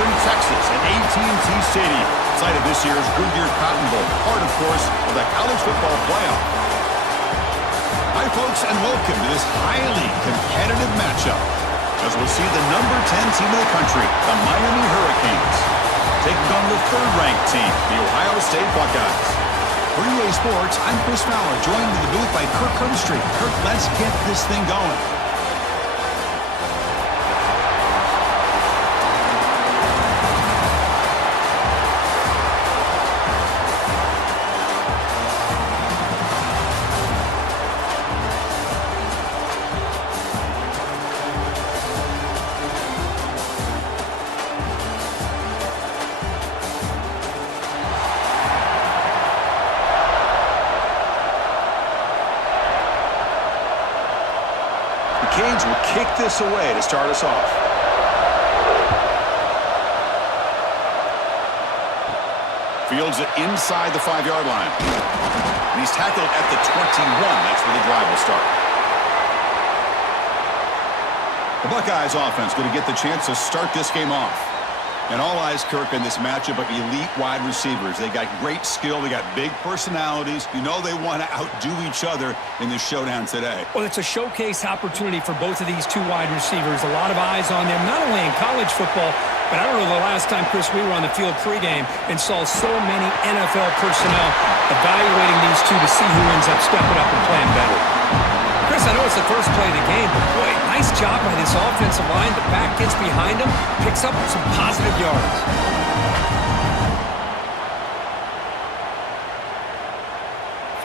Austin, Texas, at AT&T Stadium, site of this year's Goodyear Cotton Bowl, part, of course, of the college football playoff. Hi, folks, and welcome to this highly competitive matchup, as we'll see the number 10 team in the country, the Miami Hurricanes, taking on the third-ranked team, the Ohio State Buckeyes. For EA Sports, I'm Chris Fowler, joined in the booth by Kirk Herbstreit. Kirk, let's get this thing going. Canes will kick this away to start us off. Fields it inside the 5-yard line. And he's tackled at the 21. That's where the drive will start. The Buckeyes offense going to get the chance to start this game off. And all eyes, Kirk, in this matchup of elite wide receivers. They got great skill. They got big personalities. You know they want to outdo each other in this showdown today. Well, it's a showcase opportunity for both of these two wide receivers. A lot of eyes on them, not only in college football, but I don't know the last time, Chris, we were on the field pregame and saw so many NFL personnel evaluating these two to see who ends up stepping up and playing better. Chris, I know it's the first play of the game, but boy, nice job by this offensive line. The back gets behind him, picks up some positive yards.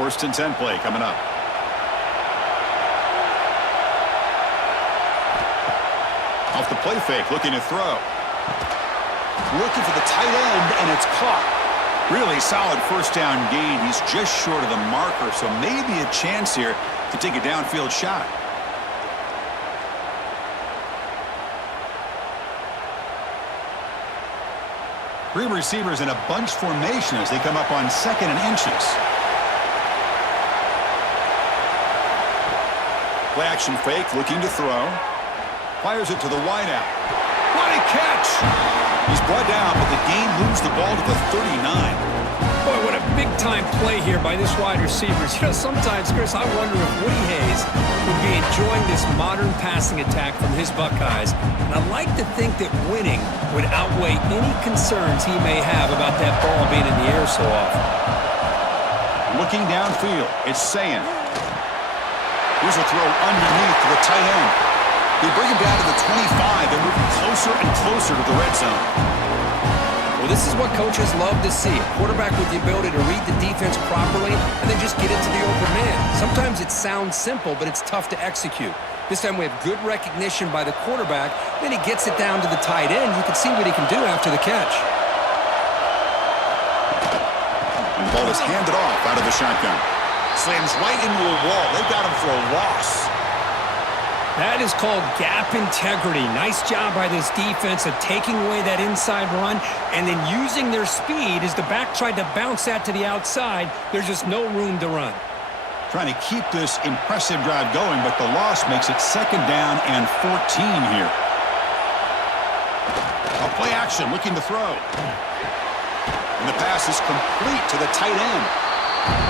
First and 10 play coming up. Off the play fake, looking to throw. Looking for the tight end, and it's caught. Really solid first down gain. He's just short of the marker, so maybe a chance here to take a downfield shot. Three receivers in a bunch formation as they come up on 2nd and inches. Play action fake, looking to throw. Fires it to the wideout. What a catch! He's brought down, but the gain moves the ball to the 39. Boy, what a big-time play here by this wide receivers. You know, sometimes, Chris, I wonder if Woody Hayes would be enjoying this modern passing attack from his Buckeyes. And I like to think that winning would outweigh any concerns he may have about that ball being in the air so often. Looking downfield, it's Sayin. Here's a throw underneath to the tight end. They bring him down to the 25 and move closer and closer to the red zone. Well, this is what coaches love to see. A quarterback with the ability to read the defense properly and then just get it to the open man. Sometimes it sounds simple, but it's tough to execute. This time we have good recognition by the quarterback. Then he gets it down to the tight end. You can see what he can do after the catch. And the ball is handed off out of the shotgun. Slams right into a wall. They got him for a loss. That is called gap integrity. Nice job by this defense of taking away that inside run and then using their speed as the back tried to bounce that to the outside. There's just no room to run. Trying to keep this impressive drive going, but the loss makes it 2nd down and 14 here. A play action, looking to throw. And the pass is complete to the tight end.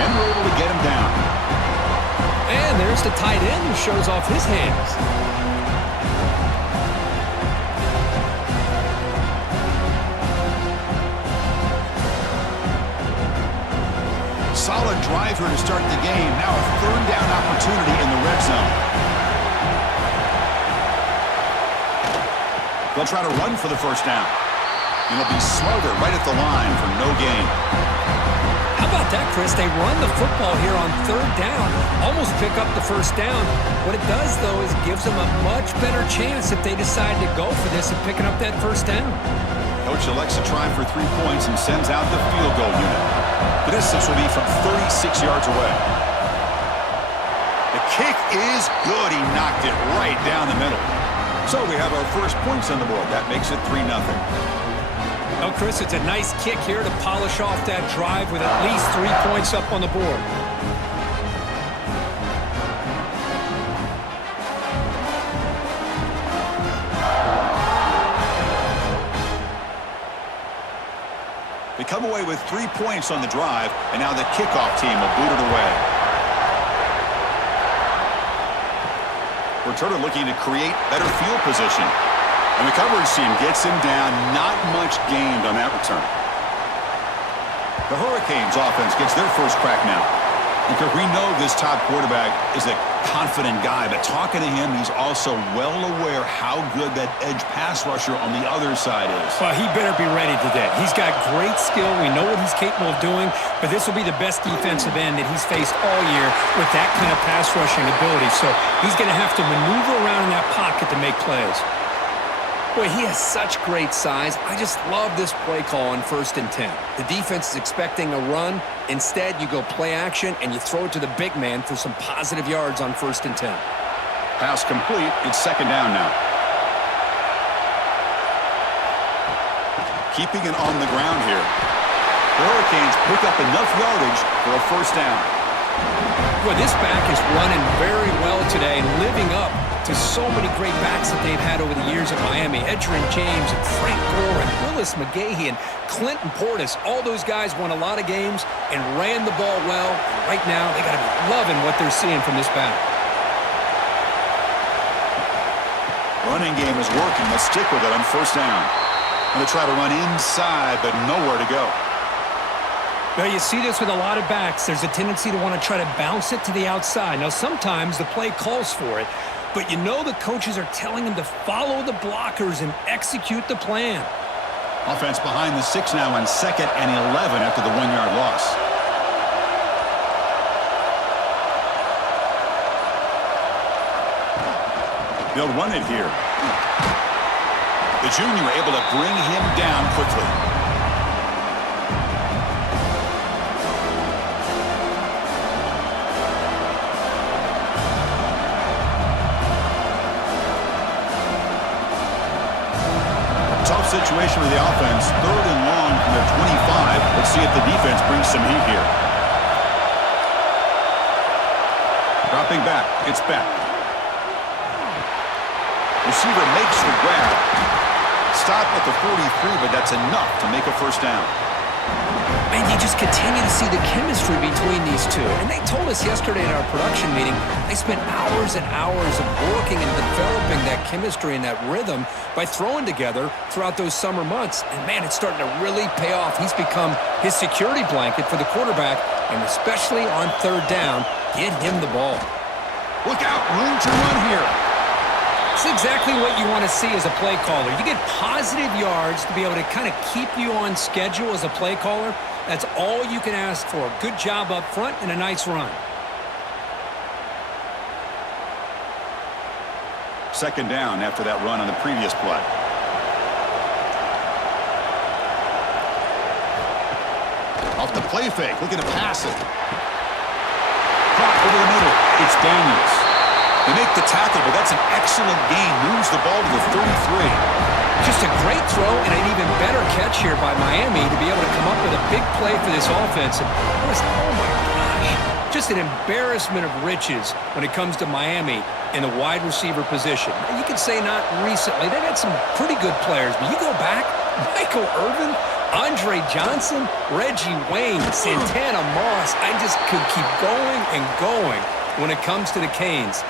And we're able to get him down. And there's the tight end who shows off his hands. Solid drive here to start the game. Now a 3rd down opportunity in the red zone. They'll try to run for the first down. And it'll be Smothered right at the line for no gain. How about that, Chris? They run the football here on 3rd down, almost pick up the first down. What it does, though, is gives them a much better chance if they decide to go for this and picking up that first down. Coach elects to try for 3 points and sends out the field goal unit. The distance will be from 36 yards away. The kick is good. He knocked it right down the middle. So we have our first points on the board. That makes it 3-0. Oh, Chris, it's a nice kick here to polish off that drive with at least 3 points up on the board. They come away with 3 points on the drive, and now the kickoff team will boot it away. Returner looking to create better field position. And the coverage team gets him down. Not much gained on that return. The Hurricanes offense gets their first crack now. Because we know this top quarterback is a confident guy, but talking to him, he's also well aware how good that edge pass rusher on the other side is. Well, he better be ready today. He's got great skill. We know what he's capable of doing, but this will be the best defensive end that he's faced all year with that kind of pass rushing ability. So he's going to have to maneuver around in that pocket to make plays. Boy, he has such great size. I just love this play call on 1st and 10. The defense is expecting a run. Instead, you go play action, and you throw it to the big man for some positive yards on 1st and 10. Pass complete. It's 2nd down now. Keeping it on the ground here. The Hurricanes pick up enough yardage for a 1st down. Well, this back is running very well today and living up to so many great backs that they've had over the years at Miami. Edgerrin James and Frank Gore and Willis McGahee and Clinton Portis. All those guys won a lot of games and ran the ball well. And right now, they got to be loving what they're seeing from this back. Running game is working. Let's stick with it on 1st down. Going to try to run inside, but nowhere to go. Well, you see this with a lot of backs. There's a tendency to want to try to bounce it to the outside. Now, sometimes the play calls for it, but you know the coaches are telling them to follow the blockers and execute the plan. Offense behind the 6 now on 2nd and 11 after the 1-yard loss. They'll run it here. The junior able to bring him down quickly. Tough situation with the offense. 3rd and long from their 25. Let's see if the defense brings some heat here. Dropping back. It's back. Receiver makes the grab. Stop at the 43, but that's enough to make a 1st down. And you just continue to see the chemistry between these two. And they told us yesterday in our production meeting, they spent hours and hours of working and developing that chemistry and that rhythm by throwing together throughout those summer months. And, man, it's starting to really pay off. He's become his security blanket for the quarterback, and especially on 3rd down, get him the ball. Look out, room to run here. It's exactly what you want to see as a play caller. You get positive yards to be able to kind of keep you on schedule as a play caller. That's all you can ask for. Good job up front and a nice run. 2nd down after that run on the previous play. Off the play fake, looking to pass it. Caught over the middle. It's Daniels. They make the tackle, but that's an excellent gain. Moves the ball to the 33. Just a great throw and an even better catch here by Miami to be able to come up with a big play for this offense. And oh my gosh, just an embarrassment of riches when it comes to Miami in the wide receiver position. You could say not recently. They've had some pretty good players, but you go back, Michael Irvin, Andre Johnson, Reggie Wayne, Santana Moss. I just could keep going and going when it comes to the Canes.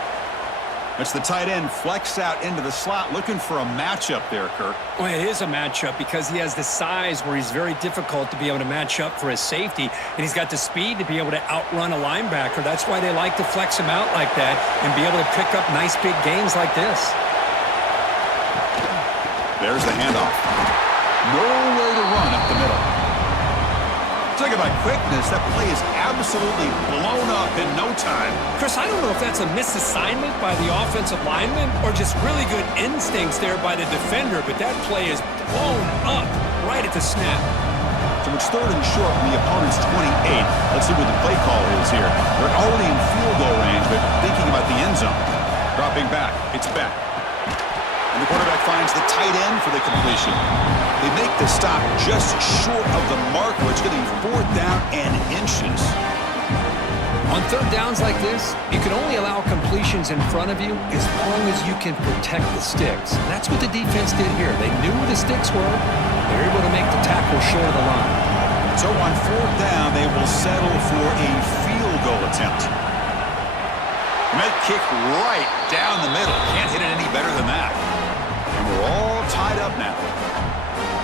It's the tight end flexed out into the slot, looking for a matchup there, Kirk. Well, it is a matchup because he has the size where he's very difficult to be able to match up for his safety, and he's got the speed to be able to outrun a linebacker. That's why they like to flex him out like that and be able to pick up nice big gains like this. There's the handoff. Nowhere to run up the middle. Talk about quickness. That play is absolutely blown up in no time. Chris, I don't know if that's a misassignment by the offensive lineman or just really good instincts there by the defender, but that play is blown up right at the snap. So it's 3rd and short from the opponent's 28. Let's see what the play call is here. They're already in field goal range, but thinking about the end zone. Dropping back. It's back. And the quarterback finds the tight end for the completion. They make the stop just short of the marker. It's going to be 4th down and inches. On 3rd downs like this, you can only allow completions in front of you as long as you can protect the sticks. And that's what the defense did here. They knew where the sticks were. They They're able to make the tackle short of the line. So on fourth down, they will settle for a field goal attempt. Met kick right down the middle. Can't hit it any better than that. And we're all tied up now.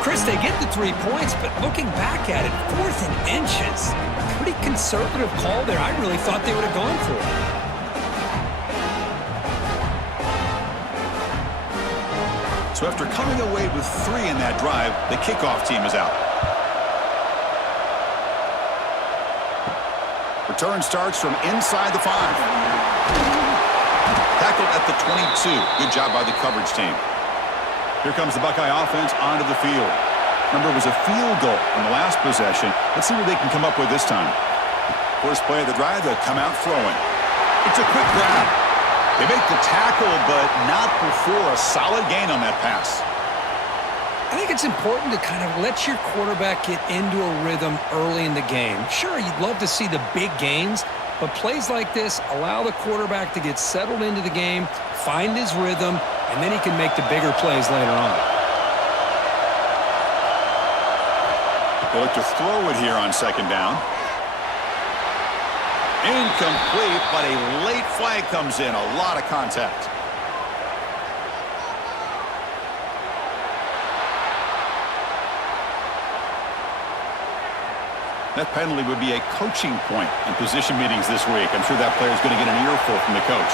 Chris, they get the 3 points, but looking back at it, 4th and inches. Pretty conservative call there. I really thought they would have gone for it. So after coming away with 3 in that drive, the kickoff team is out. Return starts from inside the 5. Tackled at the 22. Good job by the coverage team. Here comes the Buckeye offense onto the field. Remember, it was a field goal in the last possession. Let's see what they can come up with this time. First play of the drive, they'll come out throwing. It's a quick grab. They make the tackle, but not before a solid gain on that pass. I think it's important to kind of let your quarterback get into a rhythm early in the game. Sure, you'd love to see the big gains, but plays like this allow the quarterback to get settled into the game, find his rhythm, and then he can make the bigger plays later on. They look to throw it here on second down. Incomplete, but a late flag comes in. A lot of contact. That penalty would be a coaching point in position meetings this week. I'm sure that player is going to get an earful from the coach.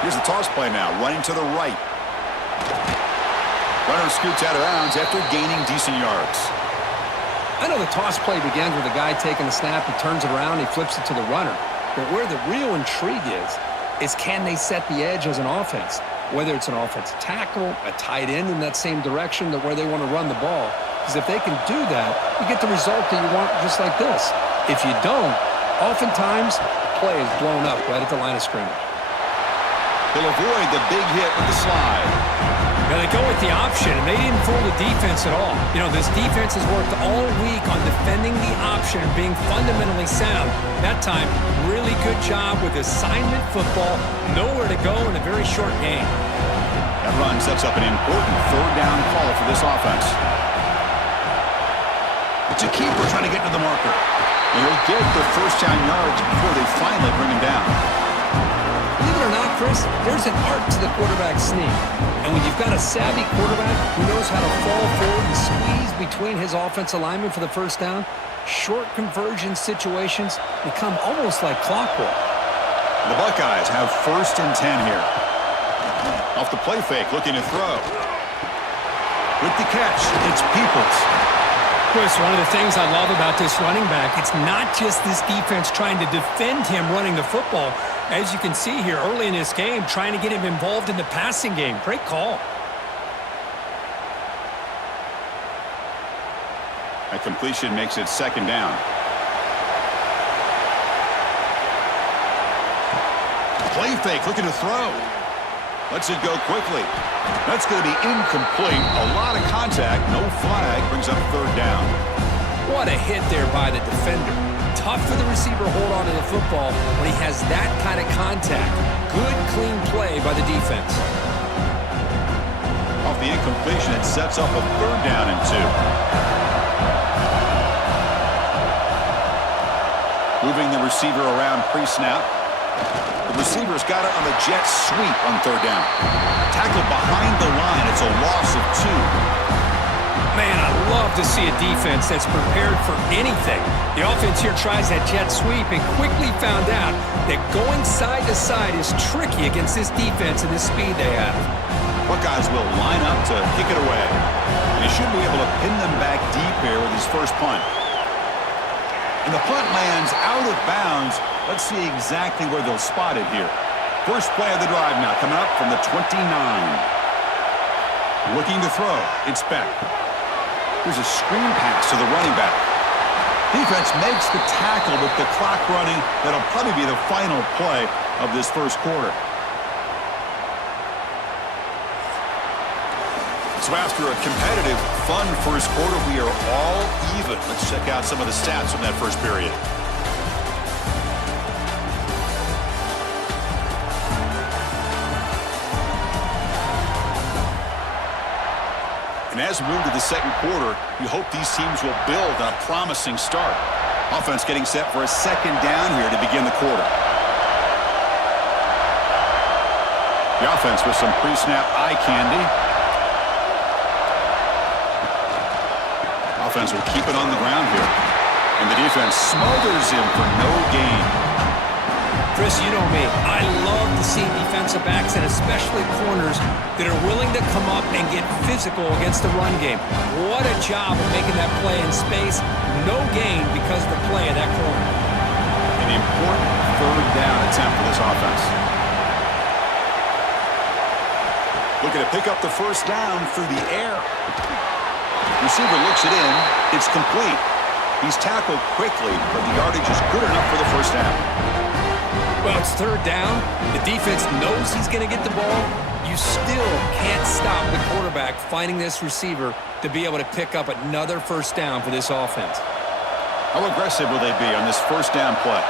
Here's the toss play now, running to the right. Runner scoots out of bounds after gaining decent yards. I know the toss play begins with a guy taking the snap, he turns it around, he flips it to the runner. But where the real intrigue is can they set the edge as an offense? Whether it's an offensive tackle, a tight end in that same direction that where they want to run the ball. Because if they can do that, you get the result that you want just like this. If you don't, oftentimes the play is blown up right at the line of scrimmage. They'll avoid the big hit with the slide. Now they go with the option, and they didn't fool the defense at all. You know, this defense has worked all week on defending the option and being fundamentally sound. That time, really good job with assignment football. Nowhere to go in a very short game. That run sets up an important third down call for this offense. It's a keeper trying to get to the marker. And he'll get the first down yards before they finally bring him down. Believe it or not, Chris, there's an art to the quarterback sneak. And when you've got a savvy quarterback who knows how to fall forward and squeeze between his offensive linemen for the first down, short conversion situations become almost like clockwork. The Buckeyes have 1st and 10 here. Off the play fake, looking to throw. With the catch, it's Peoples. Chris, one of the things I love about this running back, it's not just this defense trying to defend him running the football. As you can see here early in this game, trying to get him involved in the passing game. Great call. A completion makes it 2nd down. Play fake, looking to throw. Lets it go quickly. That's going to be incomplete. A lot of contact. No flag. Brings up 3rd down. What a hit there by the defender. Tough for the receiver to hold on to the football when he has that kind of contact. Good, clean play by the defense. Off the incompletion, it sets up a 3rd down and 2. Moving the receiver around pre-snap. The receiver's got it on the jet sweep on 3rd down. Tackled behind the line. It's a loss of 2. Man, I love to see a defense that's prepared for anything. The offense here tries that jet sweep and quickly found out that going side to side is tricky against this defense and the speed they have. Buckeyes will line up to kick it away. And he should be able to pin them back deep here with his first punt. And the punt lands out of bounds. Let's see exactly where they'll spot it here. First play of the drive now, coming up from the 29. Looking to throw. It's Beck. Here's a screen pass to the running back. Defense makes the tackle with the clock running. That'll probably be the final play of this first quarter. So after a competitive, fun first quarter, we are all even. Let's check out some of the stats from that first period. And as we move to the second quarter, you hope these teams will build on a promising start. Offense getting set for a second down here to begin the quarter. The offense with some pre-snap eye candy. Offense will keep it on the ground here. And the defense smothers him for no gain. Chris, you know me. I love to see defensive backs and especially corners that are willing to come up and get physical against the run game. What a job of making that play in space. No gain because of the play of that corner. An important third down attempt for this offense. Looking to pick up the first down through the air. Receiver looks it in. It's complete. He's tackled quickly, but the yardage is good enough for the first down. Well, it's third down. The defense knows he's going to get the ball. You still can't stop the quarterback finding this receiver to be able to pick up another first down for this offense. How aggressive will they be on this first down play?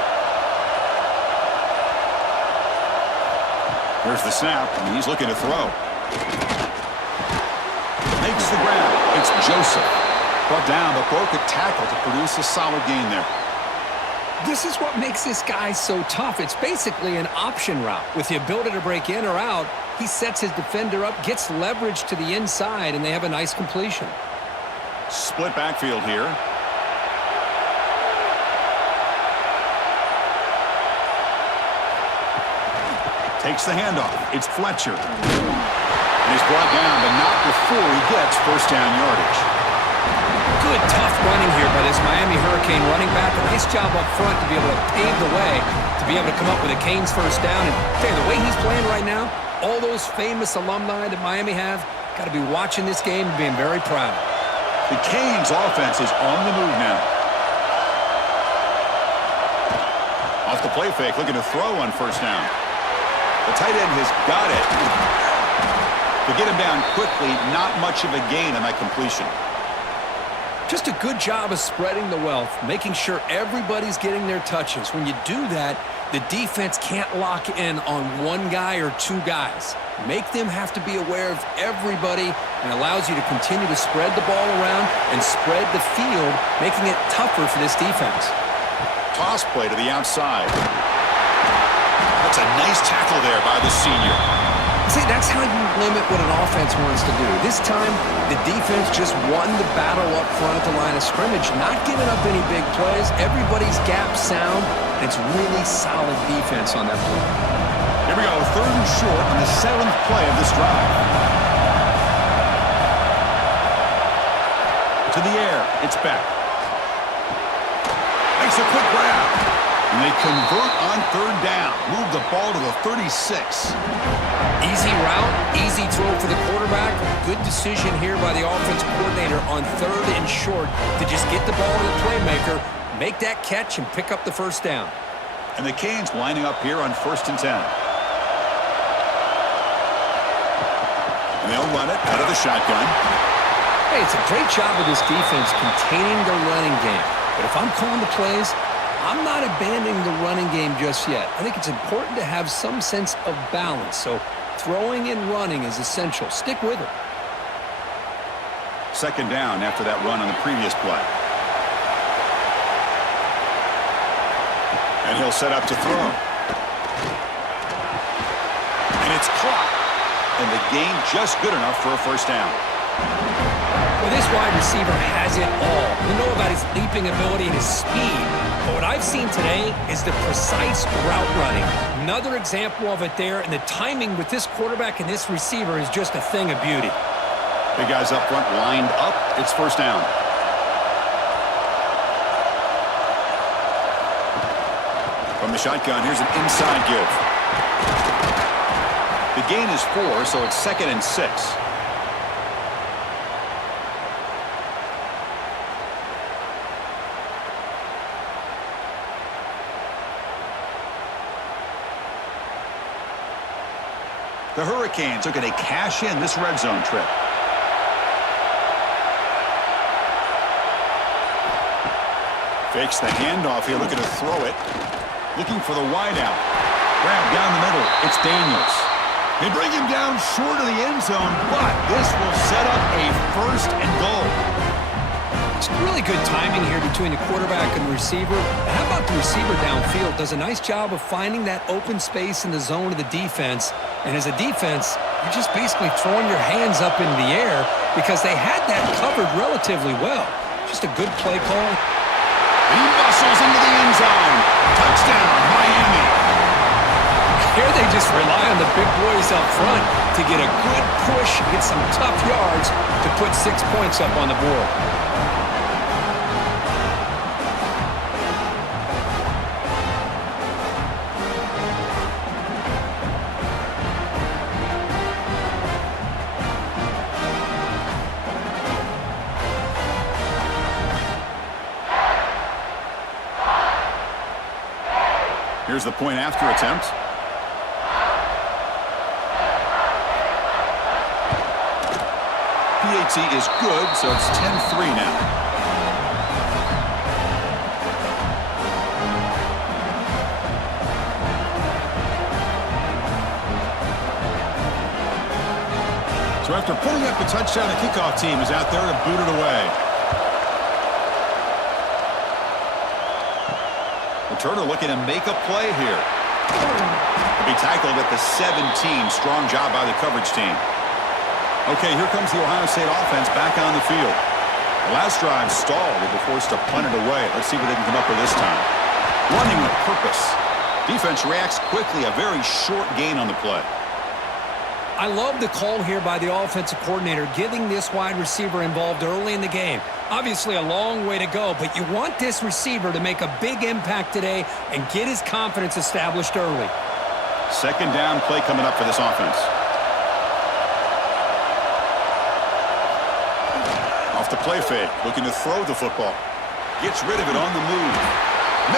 Here's the snap, and he's looking to throw. Makes the grab. It's Joseph. Brought down, but broke a tackle to produce a solid gain there. This is what makes this guy so tough. It's basically an option route. With the ability to break in or out, he sets his defender up, gets leverage to the inside, and they have a nice completion. Split backfield here. Takes the handoff. It's Fletcher. And he's brought down, but not before he gets first down yardage. Good, tough running here by this Miami Hurricane running back. A nice job up front to be able to pave the way, to be able to come up with a Canes first down. And tell you, the way he's playing right now, all those famous alumni that Miami have, got to be watching this game and being very proud. The Canes offense is on the move now. Off the play fake, looking to throw on first down. The tight end has got it. To get him down quickly, not much of a gain on that completion. Just a good job of spreading the wealth, making sure everybody's getting their touches. When you do that, the defense can't lock in on one guy or two guys. Make them have to be aware of everybody, and allows you to continue to spread the ball around and spread the field, making it tougher for this defense. Toss play to the outside. That's a nice tackle there by the senior. See, that's how you limit what an offense wants to do. This time, the defense just won the battle up front at the line of scrimmage, not giving up any big plays. Everybody's gap sound, and it's really solid defense on that play. Here we go, third and short on the 7th play of this drive. To the air, it's back. Makes a quick grab. And they convert on third down. Move the ball to the 36. Easy route, easy throw for the quarterback. Good decision here by the offense coordinator on third and short to just get the ball to the playmaker, make that catch, and pick up the first down. And the Canes lining up here on 1st and 10. And they'll run it out of the shotgun. Hey, it's a great job of this defense containing the running game. But if I'm calling the plays, I'm not abandoning the running game just yet. I think it's important to have some sense of balance. So throwing and running is essential. Stick with it. Second down after that run on the previous play. And he'll set up to throw. And it's caught. And the gain just good enough for a first down. Well, this wide receiver has it all. We know about his leaping ability and his speed. But what I've seen today is the precise route running. Another example of it there, and the timing with this quarterback and this receiver is just a thing of beauty. Big guys up front lined up. It's first down. From the shotgun, here's an inside give. The gain is 4, so it's 2nd and 6. The Hurricanes are going to cash in this red zone trip. Fakes the handoff here, looking to throw it. Looking for the wideout. Grab down the middle. It's Daniels. They bring him down short of the end zone, but this will set up a first and goal. It's really good timing here between the quarterback and the receiver. How about the receiver downfield? Does a nice job of finding that open space in the zone of the defense. And as a defense, you're just basically throwing your hands up in the air because they had that covered relatively well. Just a good play call. He muscles into the end zone. Touchdown, Miami. Here they just rely on the big boys up front to get a good push, get some tough yards to put 6 points up on the board. Here's the point after attempt. PAT is good, so it's 10-3 now. So after putting up a touchdown, the kickoff team is out there to boot it away. Returner looking to make a play here. To be tackled at the 17. Strong job by the coverage team. Okay, here comes the Ohio State offense back on the field. The last drive stalled. They were forced to punt it away. Let's see what they can come up with this time. Running with purpose. Defense reacts quickly. A very short gain on the play. I love the call here by the offensive coordinator, getting this wide receiver involved early in the game. Obviously a long way to go, but you want this receiver to make a big impact today and get his confidence established early. Second down play coming up for this offense. Off the play fake, looking to throw the football. Gets rid of it on the move.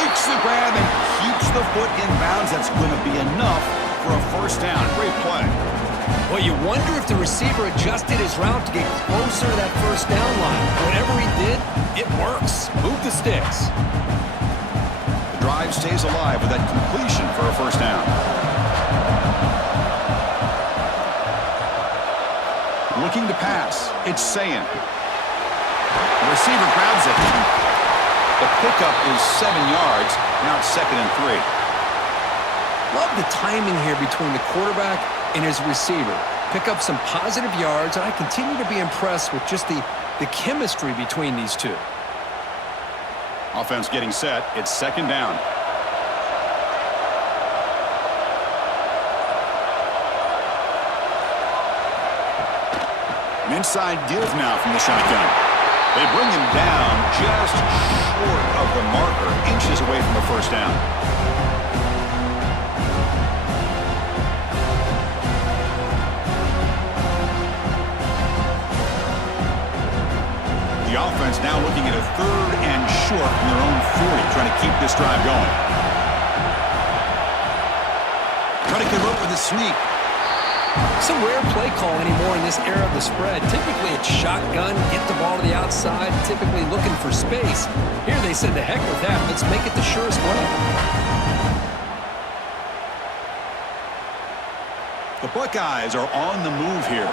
Makes the grab and keeps the foot in bounds. That's going to be enough for a first down. Great play. Well, you wonder if the receiver adjusted his route to get closer to that first down line. Whatever he did, it works. Move the sticks. The drive stays alive with that completion for a first down. Looking to pass. It's Sayin. The receiver grabs it. The pickup is 7 yards. Now it's 2nd and 3. Love the timing here between the quarterback and his receiver. Pick up some positive yards, and I continue to be impressed with just the chemistry between these two. Offense getting set. It's 2nd down. An inside give now from the shotgun. They bring him down just short of the marker, inches away from a first down. The offense now looking at a 3rd and short from their own 40, trying to keep this drive going. Trying to convert with a sneak. It's a rare play call anymore in this era of the spread. Typically it's shotgun, get the ball to the outside, typically looking for space. Here they said, to heck with that, let's make it the surest way. The Buckeyes are on the move here.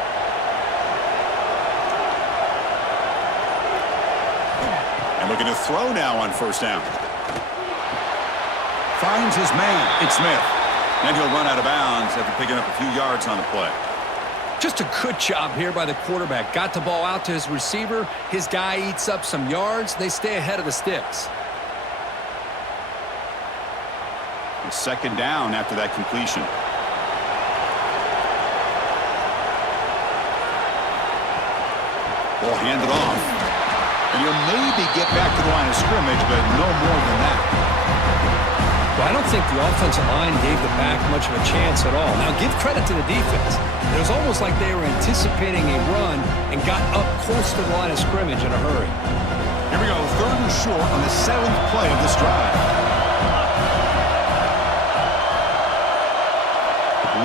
And looking to throw now on first down. Finds his man. It's Smith. And he'll run out of bounds after picking up a few yards on the play. Just a good job here by the quarterback. Got the ball out to his receiver. His guy eats up some yards. They stay ahead of the sticks. It's 2nd down after that completion. Ball handed off. And he'll maybe get back to the line of scrimmage, but no more than that. Well, I don't think the offensive line gave the back much of a chance at all. Now, give credit to the defense. It was almost like they were anticipating a run and got up close to the line of scrimmage in a hurry. Here we go, 3rd and short on the 7th play of this drive.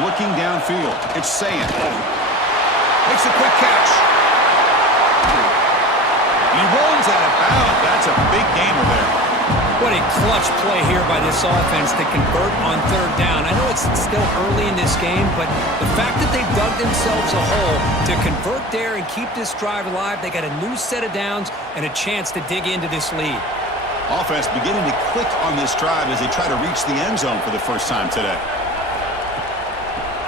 Looking downfield, it's Sayin. Makes a quick catch. He runs out of bounds. That's a big gainer there. What a clutch play here by this offense to convert on third down. I know it's still early in this game, but the fact that they've dug themselves a hole to convert there and keep this drive alive, they got a new set of downs and a chance to dig into this lead. Offense beginning to click on this drive as they try to reach the end zone for the first time today.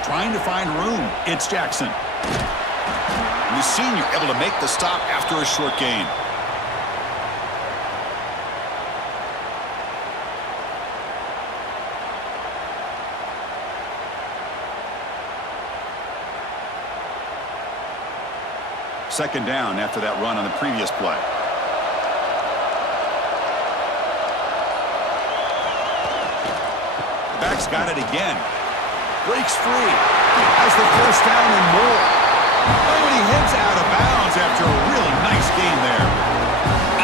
Trying to find room. It's Jackson. And the senior able to make the stop after a short gain. Second down after that run on the previous play. The back's got it again. Breaks free. Has the first down and more. Oh, and he heads out of bounds after a really nice gain there.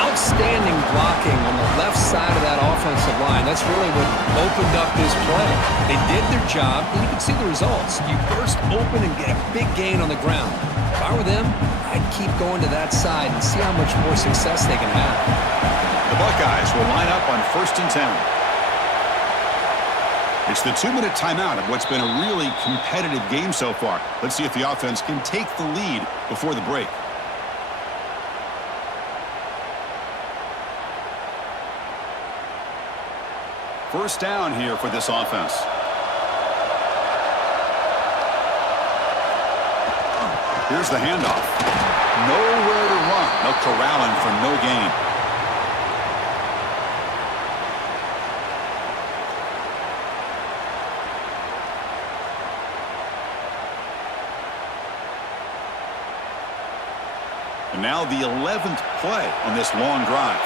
Outstanding blocking on the left side of that offensive line. That's really what opened up this play. They did their job, and you can see the results. You burst open and get a big gain on the ground. If I were them, I'd keep going to that side and see how much more success they can have. The Buckeyes will line up on 1st and 10. It's the 2-minute timeout of what's been a really competitive game so far. Let's see if the offense can take the lead before the break. First down here for this offense. Here's the handoff. Nowhere to run. No corralling for no gain. And now the 11th play on this long drive.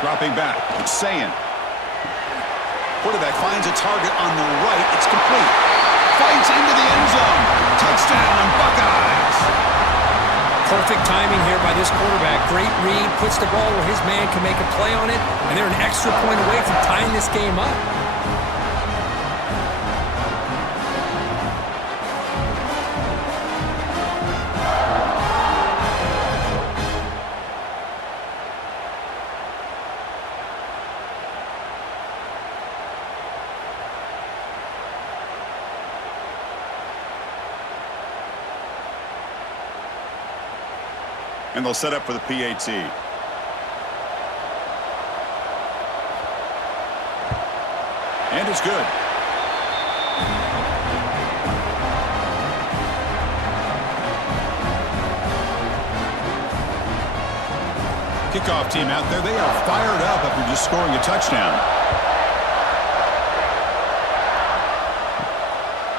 Dropping back. It's Sayin. Quarterback finds a target on the right. It's complete. Fights into the end zone. Touchdown, Buckeyes. Perfect timing here by this quarterback. Great read. Puts the ball where his man can make a play on it. And they're an extra point away from tying this game up. And they'll set up for the PAT. And it's good. Kickoff team out there. They are fired up after just scoring a touchdown.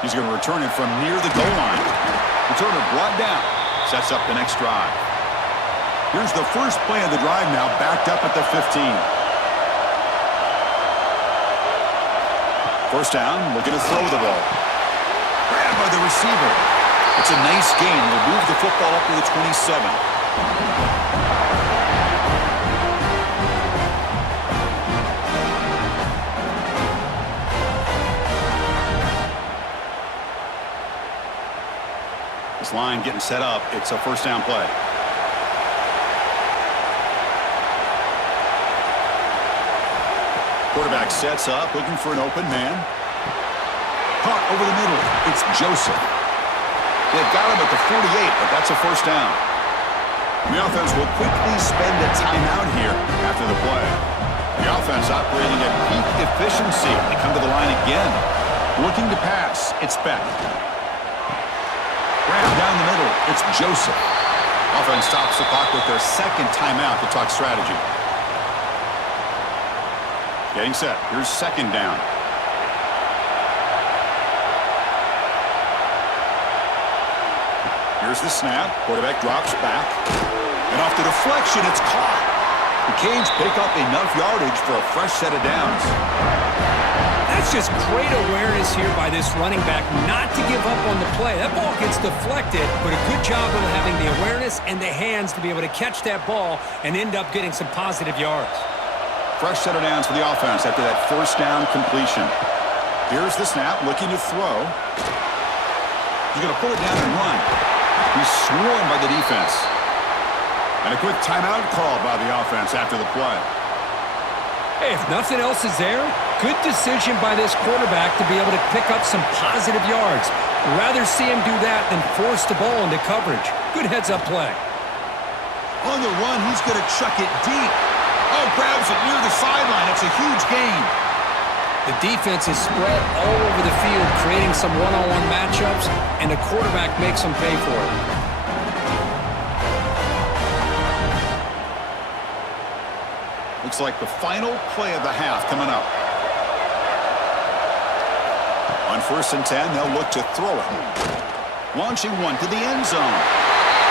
He's going to return it from near the goal line. Returner brought down. Sets up the next drive. Here's the first play of the drive now, backed up at the 15. First down, looking to throw the ball. Grabbed by the receiver. It's a nice gain. Will move the football up to the 27. This line getting set up. It's a first down play. Quarterback sets up, looking for an open man. Caught over the middle. It's Joseph. They've got him at the 48, but that's a first down. The offense will quickly spend a timeout here after the play. The offense operating at peak efficiency. They come to the line again. Looking to pass. It's Beck. Grab down the middle. It's Joseph. Offense stops the clock with their second timeout to talk strategy. Getting set. Here's second down. Here's the snap. Quarterback drops back. And off the deflection, it's caught. The Canes pick up enough yardage for a fresh set of downs. That's just great awareness here by this running back not to give up on the play. That ball gets deflected, but a good job of having the awareness and the hands to be able to catch that ball and end up getting some positive yards. Fresh set of downs for the offense after that first down completion. Here's the snap, looking to throw. He's going to pull it down and run. He's swarmed by the defense. And a quick timeout call by the offense after the play. Hey, if nothing else is there, good decision by this quarterback to be able to pick up some positive yards. Rather see him do that than force the ball into coverage. Good heads-up play. On the run, he's going to chuck it deep. Oh, grabs it near the sideline. It's a huge gain. The defense is spread all over the field, creating some one-on-one matchups, and the quarterback makes them pay for it. Looks like the final play of the half coming up. On 1st and 10, they'll look to throw it. Launching one to the end zone.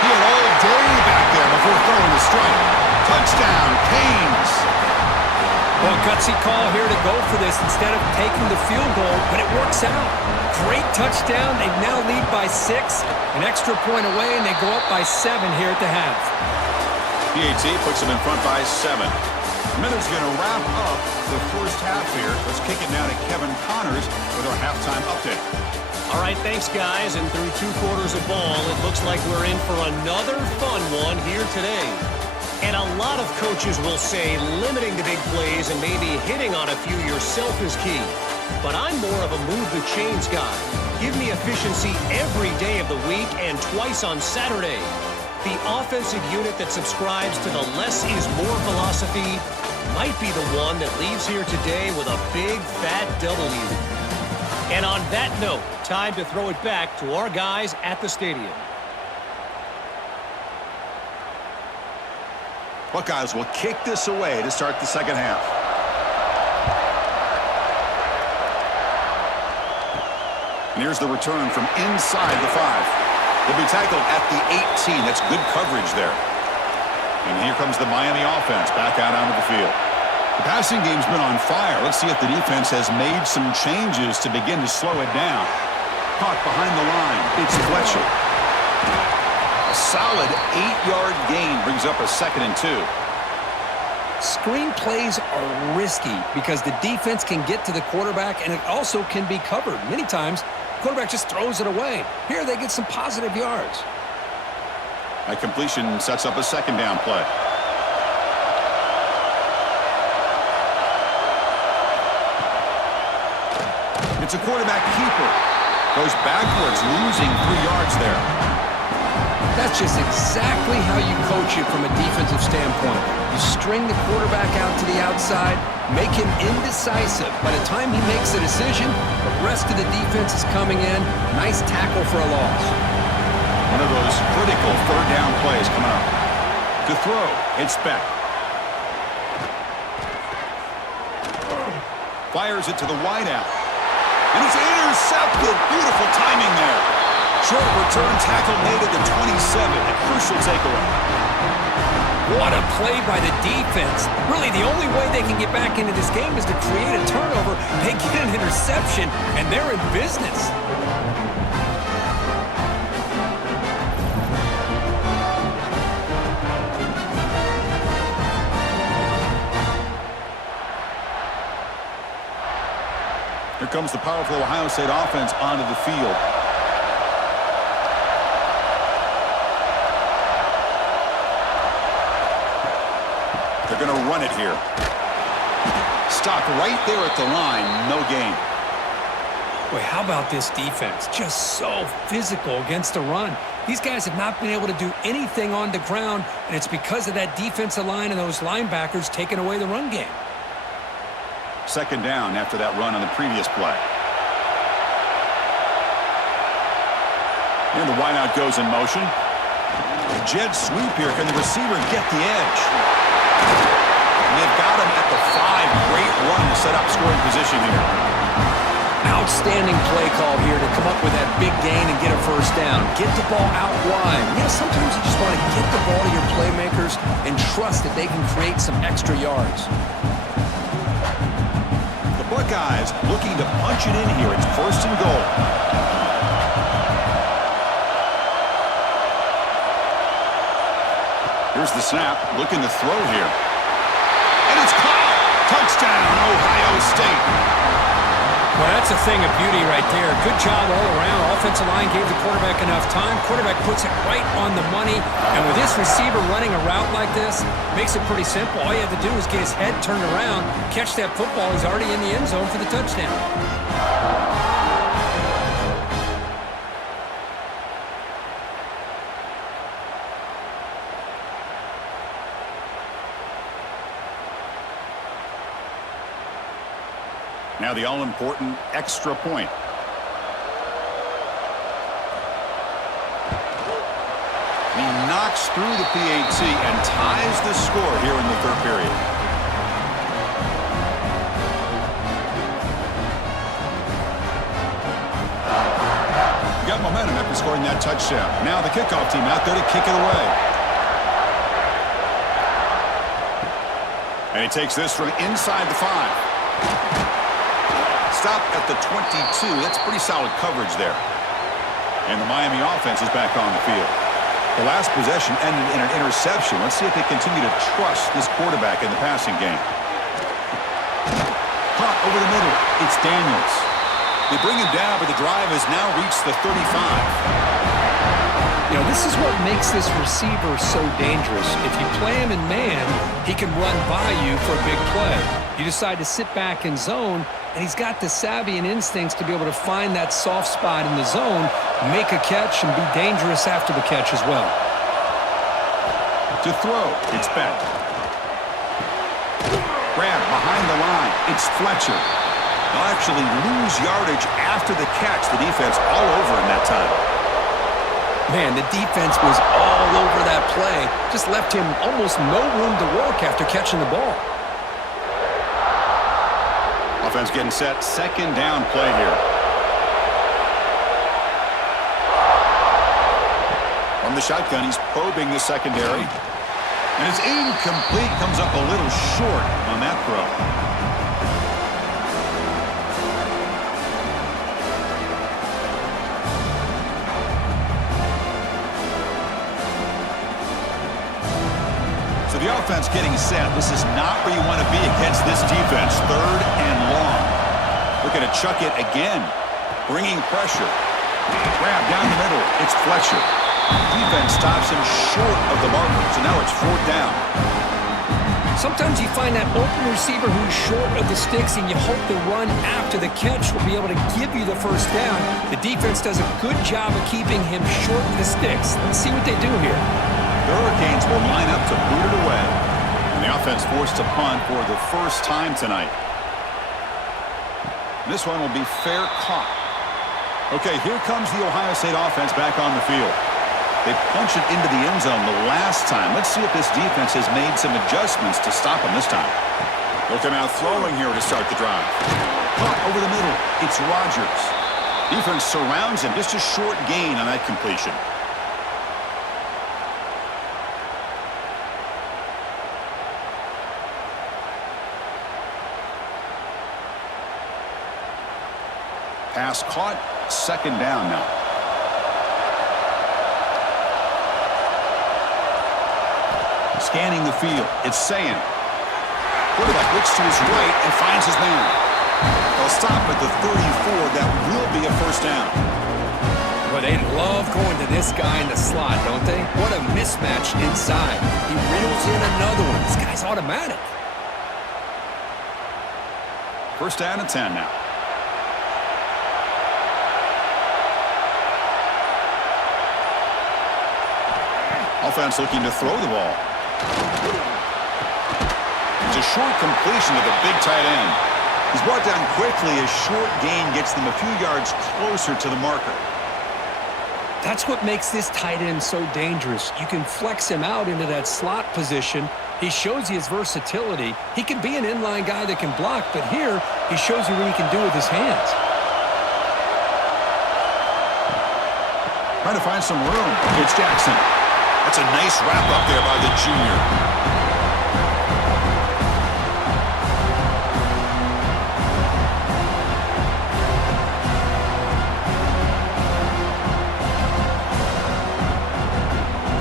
He had all day back there before throwing the strike. Touchdown, Canes. Well, gutsy call here to go for this instead of taking the field goal, but it works out. Great touchdown. They now lead by 6. An extra point away, and they go up by 7 here at the half. PAT puts them in front by 7. Miller's going to wrap up the first half here. Let's kick it now to Kevin Connors with our halftime update. All right, thanks, guys. And through 2 quarters of ball, it looks like we're in for another fun one here today. And a lot of coaches will say limiting the big plays and maybe hitting on a few yourself is key. But I'm more of a move the chains guy. Give me efficiency every day of the week and twice on Saturday. The offensive unit that subscribes to the less is more philosophy might be the one that leaves here today with a big fat W. And on that note, time to throw it back to our guys at the stadium. Buckeyes will kick this away to start the second half. And here's the return from inside the 5. They'll be tackled at the 18. That's good coverage there. And here comes the Miami offense back out onto the field. The passing game's been on fire. Let's see if the defense has made some changes to begin to slow it down. Caught behind the line. It's Fletcher. A solid 8-yard gain brings up a 2nd and 2. Screen plays are risky because the defense can get to the quarterback, and it also can be covered. Many times, the quarterback just throws it away. Here, they get some positive yards. That completion sets up a 2nd down play. It's a quarterback keeper. Goes backwards, losing 3 yards there. That's just exactly how you coach it from a defensive standpoint. You string the quarterback out to the outside, make him indecisive. By the time he makes the decision, the rest of the defense is coming in. Nice tackle for a loss. One of those critical 3rd down plays coming up. To throw, it's Beck. Fires it to the wideout. And it's intercepted. Beautiful timing there. Short return tackle made at the 27. A crucial takeaway. What a play by the defense. Really, the only way they can get back into this game is to create a turnover. They get an interception, and they're in business. Here comes the powerful Ohio State offense onto the field. They're going to run it here. Stopped right there at the line. No gain. Boy, how about this defense? Just so physical against the run. These guys have not been able to do anything on the ground, and it's because of that defensive line and those linebackers taking away the run game. 2nd down after that run on the previous play. And the wideout goes in motion. Jet sweep here. Can the receiver get the edge? And they've got him at the 5. Great run to set up scoring position here. Outstanding play call here to come up with that big gain and get a 1st down. Get the ball out wide. You know, sometimes you just want to get the ball to your playmakers and trust that they can create some extra yards. Buckeyes looking to punch it in here. It's 1st and goal. Here's the snap. Looking to throw here. And it's caught. Touchdown, Ohio State. Well, that's a thing of beauty right there. Good job all around. Offensive line gave the quarterback enough time. Quarterback puts it right on the money. And with this receiver running a route like this, makes it pretty simple. All you have to do is get his head turned around, catch that football. He's already in the end zone for the touchdown. Now the all-important extra point. He knocks through the PAT and ties the score here in the third period. You got momentum after scoring that touchdown. Now the kickoff team out there to kick it away. And he takes this from inside the 5. Stop at the 22. That's pretty solid coverage there. And the Miami offense is back on the field. The last possession ended in an interception. Let's see if they continue to trust this quarterback in the passing game. Caught over the middle. It's Daniels. They bring him down, but the drive has now reached the 35. You know, this is what makes this receiver so dangerous. If you play him in man, he can run by you for a big play. You decide to sit back in zone, and he's got the savvy and instincts to be able to find that soft spot in the zone, make a catch, and be dangerous after the catch as well. To throw, it's bent. Grab behind the line, it's Fletcher. They'll actually lose yardage after the catch. The defense all over in that time. Man, the defense was all over that play. Just left him almost no room to work after catching the ball. Offense getting set. Second down play here. From the shotgun, he's probing the secondary. And it's incomplete. Comes up a little short on that throw. So the offense getting set. This is not where you want to be against this defense. Third and long. Looking to chuck it again. Bringing pressure. Grab down the middle. It's Fletcher. Defense stops him short of the marker. So now it's fourth down. Sometimes you find that open receiver who's short of the sticks, and you hope the run after the catch will be able to give you the first down. The defense does a good job of keeping him short of the sticks. Let's see what they do here. The Hurricanes will line up to boot it away. And the offense forced to punt for the first time tonight. This one will be fair caught. Okay, here comes the Ohio State offense back on the field. They punched it into the end zone the last time. Let's see if this defense has made some adjustments to stop them this time. Looking out throwing here to start the drive. Caught over the middle. It's Rodgers. Defense surrounds him. Just a short gain on that completion. Pass caught. Second down now. Scanning the field. It's Sayan. Quarterback looks to his right and finds his man. They'll stop at the 34. That will be a first down. Well, they love going to this guy in the slot, don't they? What a mismatch inside. He reels in another one. This guy's automatic. First down and 10 now. Offense looking to throw the ball. It's a short completion to the big tight end. He's brought down quickly. A short gain gets them a few yards closer to the marker. That's what makes this tight end so dangerous. You can flex him out into that slot position. He shows you his versatility. He can be an inline guy that can block, but here he shows you what he can do with his hands. Trying to find some room. It's Jackson. That's a nice wrap up there by the junior.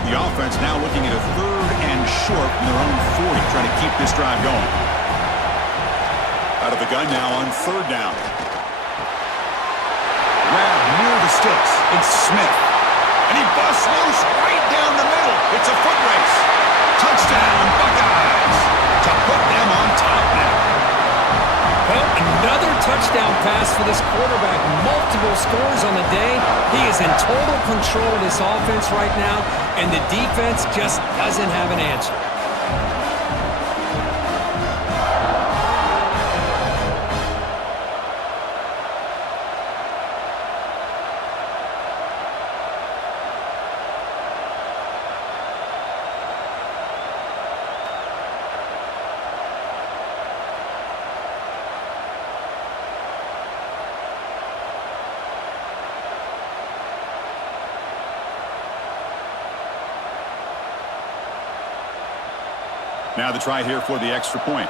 The offense now looking at a third and short from their own 40, trying to keep this drive going. Out of the gun now on third down. sticks. It's Smith. And he busts loose right down the middle. It's a foot race. Touchdown, Buckeyes. To put them on top now. Well, another touchdown pass for this quarterback. Multiple scores on the day. He is in total control of this offense right now, and the defense just doesn't have an answer. Now the try here for the extra point.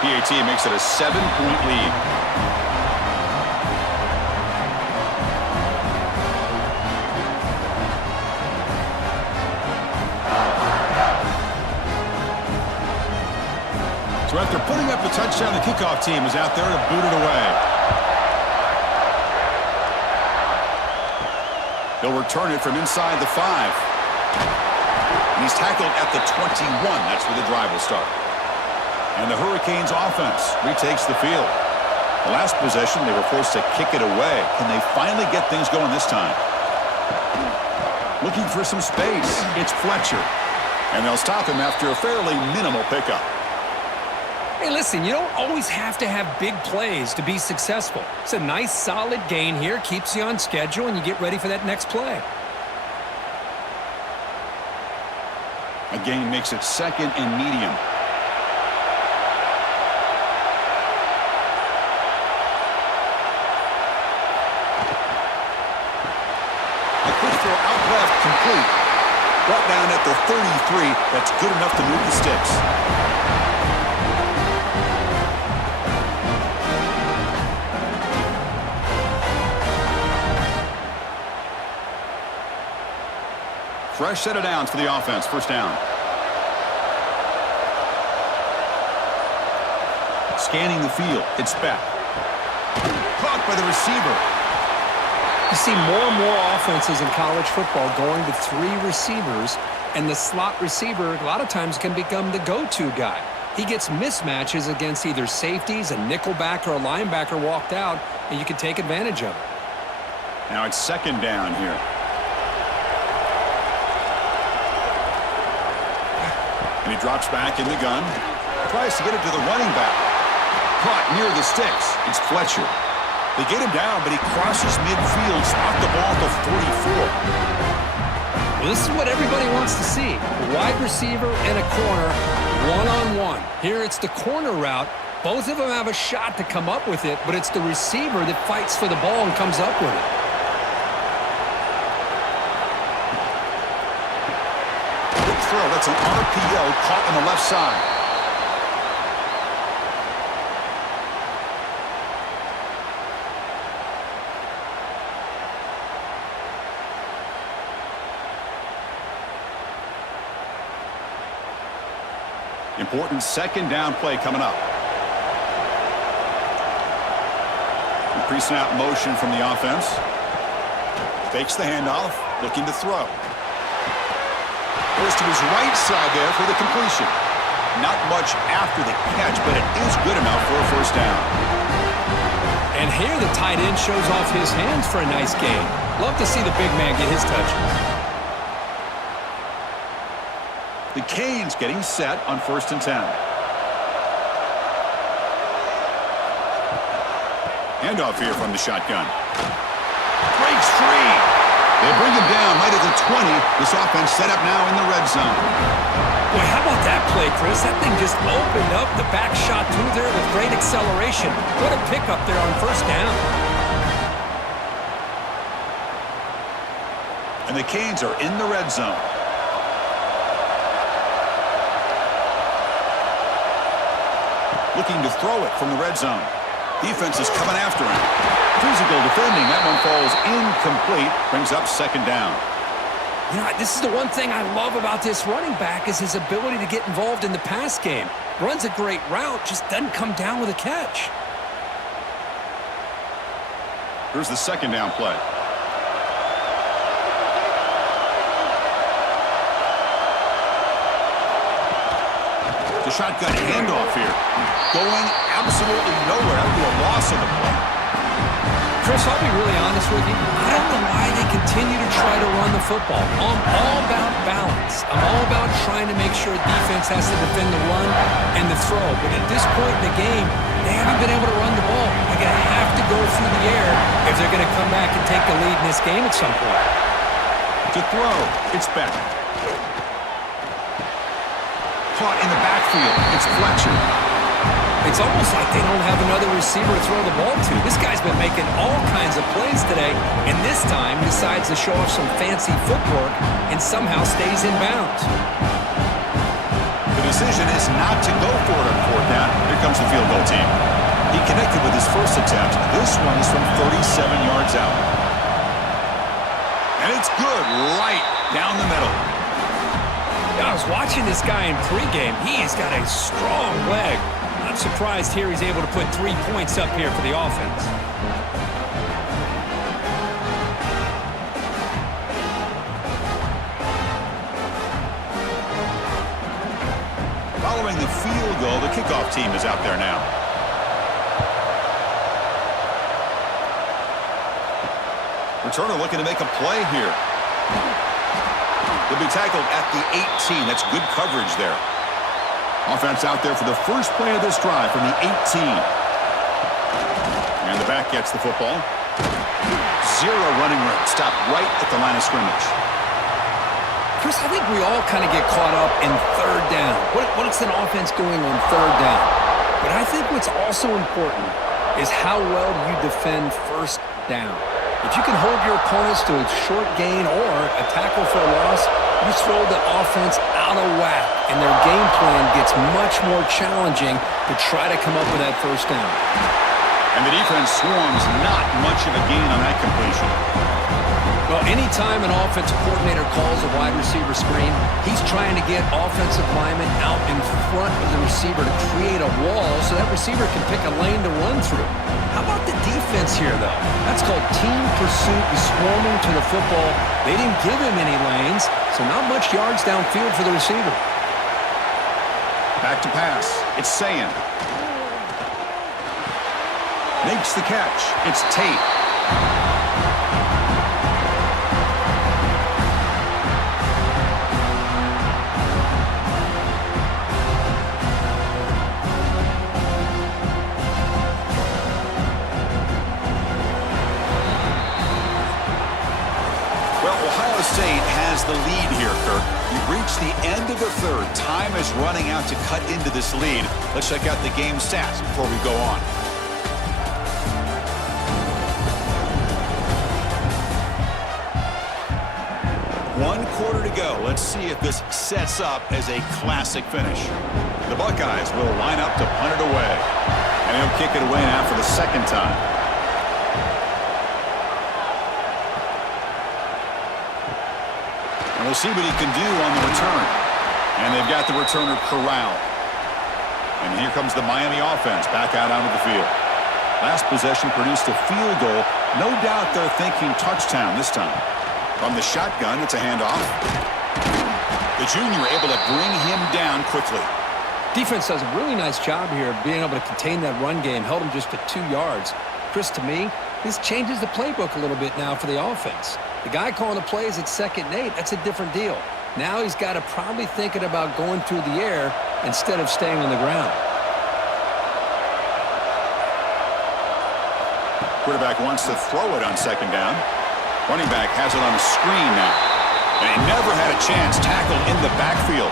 PAT makes it a 7-point lead. So after putting up the touchdown, the kickoff team is out there to boot it away. He'll return it from inside the 5. And he's tackled at the 21. That's where the drive will start. And the Hurricanes offense retakes the field. The last possession, they were forced to kick it away. Can they finally get things going this time? Looking for some space. It's Fletcher. And they'll stop him after a fairly minimal pickup. Hey, listen, you don't always have to have big plays to be successful. It's a nice, solid gain here. Keeps you on schedule, and you get ready for that next play. A gain makes it second and medium. A quick throw out left, complete. Brought down at the 33. That's good enough to move the sticks. Fresh set of downs for the offense. First down. Scanning the field. It's back. Caught by the receiver. You see more and more offenses in college football going to 3 receivers, and the slot receiver a lot of times can become the go-to guy. He gets mismatches against either safeties, a nickelback, or a linebacker walked out, and you can take advantage of it. Now it's second down here. And he drops back in the gun. Tries to get it to the running back. Caught near the sticks. It's Fletcher. They get him down, but he crosses midfield. Spot the ball to 44. Well, this is what everybody wants to see. A wide receiver and a corner, one-on-one. Here it's the corner route. Both of them have a shot to come up with it, but it's the receiver that fights for the ball and comes up with it. That's an RPO caught on the left side. Important second down play coming up. Pre-snap motion from the offense. Fakes the handoff, looking to throw. Goes to his right side there for the completion. Not much after the catch, but it is good enough for a first down. And here the tight end shows off his hands for a nice gain. Love to see the big man get his touches. The Canes getting set on 1st and 10. Handoff here from the shotgun. Breaks free. They bring him down right at the 20. This offense set up now in the red zone. Boy, how about that play, Chris? That thing just opened up. The back shot through there with great acceleration. What a pickup there on 1st down. And the Canes are in the red zone. Looking to throw it from the red zone. Defense is coming after him. Physical defending. That one falls incomplete. Brings up second down. You know, this is the one thing I love about this running back is his ability to get involved in the pass game. Runs a great route, just doesn't come down with a catch. Here's the second down play. The shotgun handoff here. Going absolutely nowhere. That would be a loss of the play. Chris, I'll be really honest with you. I don't know why they continue to try to run the football. I'm all about balance. I'm all about trying to make sure defense has to defend the run and the throw. But at this point in the game, they haven't been able to run the ball. They're going to have to go through the air if they're going to come back and take the lead in this game at some point. To throw, it's Beck. Caught in the backfield, it's Fletcher. It's almost like they don't have another receiver to throw the ball to. This guy's been making all kinds of plays today, and this time decides to show off some fancy footwork and somehow stays in bounds. The decision is not to go for it on fourth down. Here comes the field goal team. He connected with his first attempt. This one is from 37 yards out. And it's good right down the middle. I was watching this guy in pregame. He has got a strong leg. Not surprised here he's able to put 3 points up here for the offense. Following the field goal, the kickoff team is out there now. Returner looking to make a play here. He'll be tackled at the 18. That's good coverage there. Offense out there for the first play of this drive from the 18. And the back gets the football. Zero running room. Stopped right at the line of scrimmage. Chris, I think we all kind of get caught up in third down. What's an offense doing on third down? But I think what's also important is how well you defend first down. If you can hold your opponents to a short gain or a tackle for a loss, you throw the offense out of whack, and their game plan gets much more challenging to try to come up with that first down. And the defense swarms not much of a gain on that completion. Well, anytime an offensive coordinator calls a wide receiver screen, he's trying to get offensive linemen out in front of the receiver to create a wall so that receiver can pick a lane to run through. How about the defense here, though? That's called team pursuit and swarming to the football. They didn't give him any lanes, so not much yards downfield for the receiver. Back to pass. It's Sayan. Makes the catch. It's Tate. State has the lead here, Kirk. We've reached the end of the third. Time is running out to cut into this lead. Let's check out the game stats before we go on. One quarter to go. Let's see if this sets up as a classic finish. The Buckeyes will line up to punt it away. And he'll kick it away now for the second time. And we'll see what he can do on the return. And they've got the returner corralled. And here comes the Miami offense back out onto the field. Last possession produced a field goal. No doubt they're thinking touchdown this time. From the shotgun, it's a handoff. The junior able to bring him down quickly. Defense does a really nice job here of being able to contain that run game. Held him just at 2 yards. Chris, to me, this changes the playbook a little bit now for the offense. The guy calling the plays at 2nd and 8, that's a different deal. Now he's got to probably thinking about going through the air instead of staying on the ground. Quarterback wants to throw it on 2nd down. Running back has it on the screen now. And he never had a chance. Tackled in the backfield.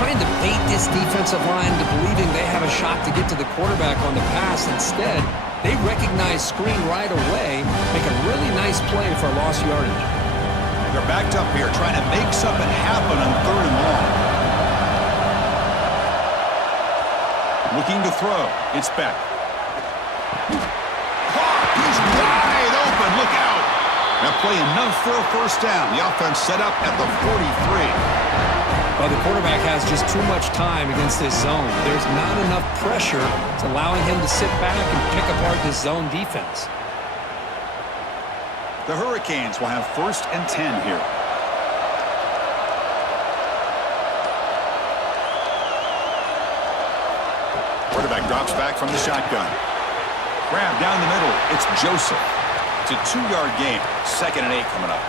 Trying to bait this defensive line into believing they have a shot to get to the quarterback on the pass. Instead, they recognize screen right away, make a really nice play for a lost yardage. They're backed up here trying to make something happen on 3rd and long. Looking to throw. It's Beck. He's wide open. Look out. That play enough for a first down. The offense set up at the 43. Well, the quarterback has just too much time against this zone. There's not enough pressure. It's allowing him to sit back and pick apart this zone defense. The Hurricanes will have 1st and 10 here. Quarterback drops back from the shotgun. Grab down the middle. It's Joseph. It's a 2-yard gain. 2nd and 8 coming up.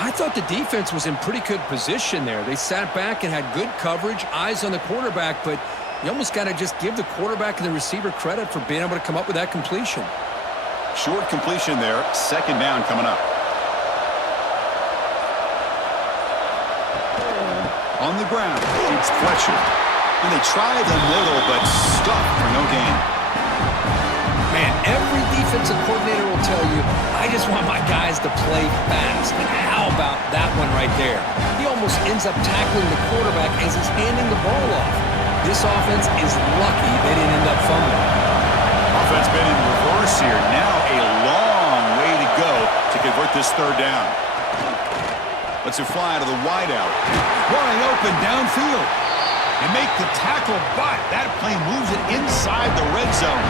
I thought the defense was in pretty good position there. They sat back and had good coverage, eyes on the quarterback, but you almost got to just give the quarterback and the receiver credit for being able to come up with that completion. Short completion there. 2nd down coming up. On the ground, it's Fletcher. And they try the middle, but stuck for no gain. Man, every defensive coordinator will tell you, I just want my guys to play fast. And how about that one right there? He almost ends up tackling the quarterback as he's handing the ball off. This offense is lucky they didn't end up fumbling. Offense been in reverse here. Now a long way to go to convert this 3rd down. Lets it fly to the wideout. Wide open downfield. And make the tackle, but that play moves it inside the red zone.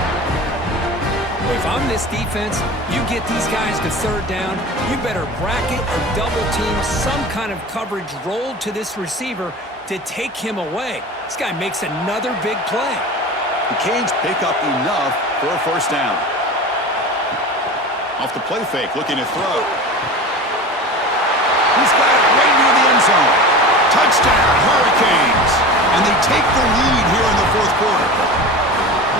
If I'm this defense, you get these guys to 3rd down, you better bracket or double team some kind of coverage rolled to this receiver to take him away. This guy makes another big play. The Canes pick up enough for a 1st down. Off the play fake, looking to throw. He's got it right near the end zone. Touchdown, Hurricanes. And they take the lead here in the 4th quarter.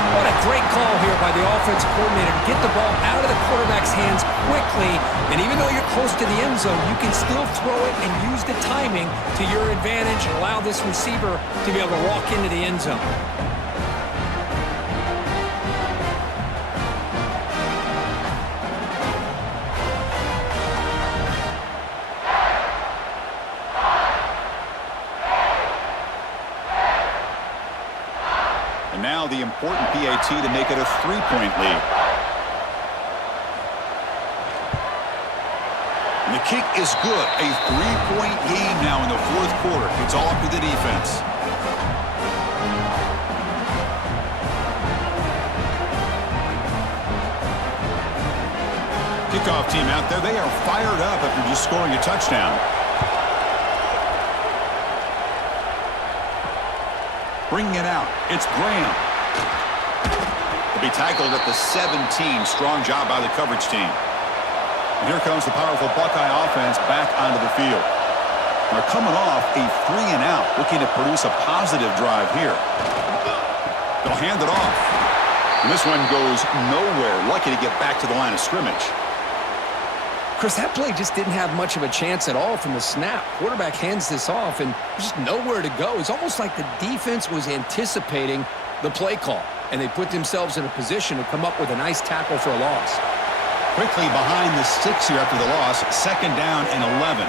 What a great call here by the offensive coordinator to get the ball out of the quarterback's hands quickly. And even though you're close to the end zone, you can still throw it and use the timing to your advantage and allow this receiver to be able to walk into the end zone. And now the important PAT to make it a 3-point lead. And the kick is good. A 3-point game now in the 4th quarter. It's all up to the defense. Kickoff team out there. They are fired up after just scoring a touchdown. Bringing it out, it's Graham. He'll be tackled at the 17. Strong job by the coverage team. And here comes the powerful Buckeye offense back onto the field. They're coming off a 3-and-out, looking to produce a positive drive here. They'll hand it off. And this one goes nowhere. Lucky to get back to the line of scrimmage. Chris, that play just didn't have much of a chance at all from the snap. Quarterback hands this off, and there's just nowhere to go. It's almost like the defense was anticipating the play call, and they put themselves in a position to come up with a nice tackle for a loss. Quickly behind the 6 here after the loss. 2nd down and 11.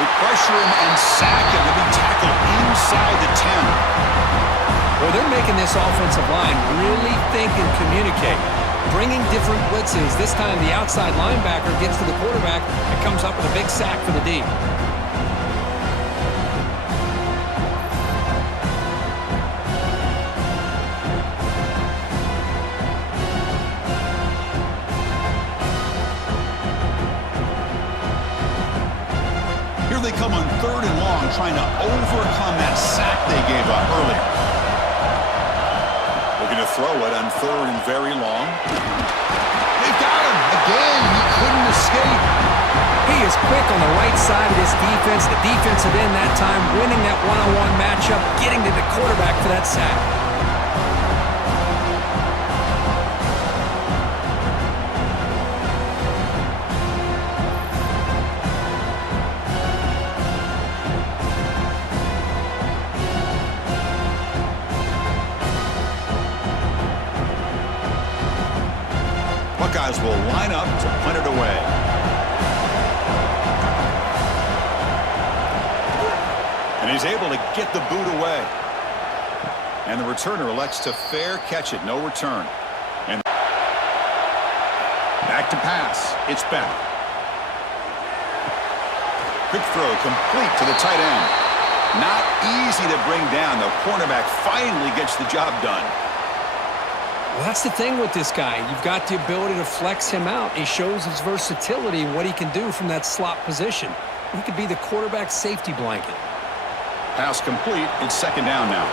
They pressure him and sack him to be tackled inside the 10. Well, they're making this offensive line really think and communicate. Bringing different blitzes. This time the outside linebacker gets to the quarterback and comes up with a big sack for the D. Here they come on 3rd and long, trying to overcome that sack they gave up earlier. Looking to throw it on 3rd and very long. They've got him. Again, he couldn't escape. He is quick on the right side of this defense. The defensive end that time winning that one-on-one matchup, getting to the quarterback for that sack. Buckeyes will line up to punt it away. And he's able to get the boot away. And the returner elects to fair catch it. No return. And back to pass. It's back. Quick throw complete to the tight end. Not easy to bring down. The cornerback finally gets the job done. Well, that's the thing with this guy. You've got the ability to flex him out. He shows his versatility, what he can do from that slot position. He could be the quarterback safety blanket. Pass complete. It's second down now.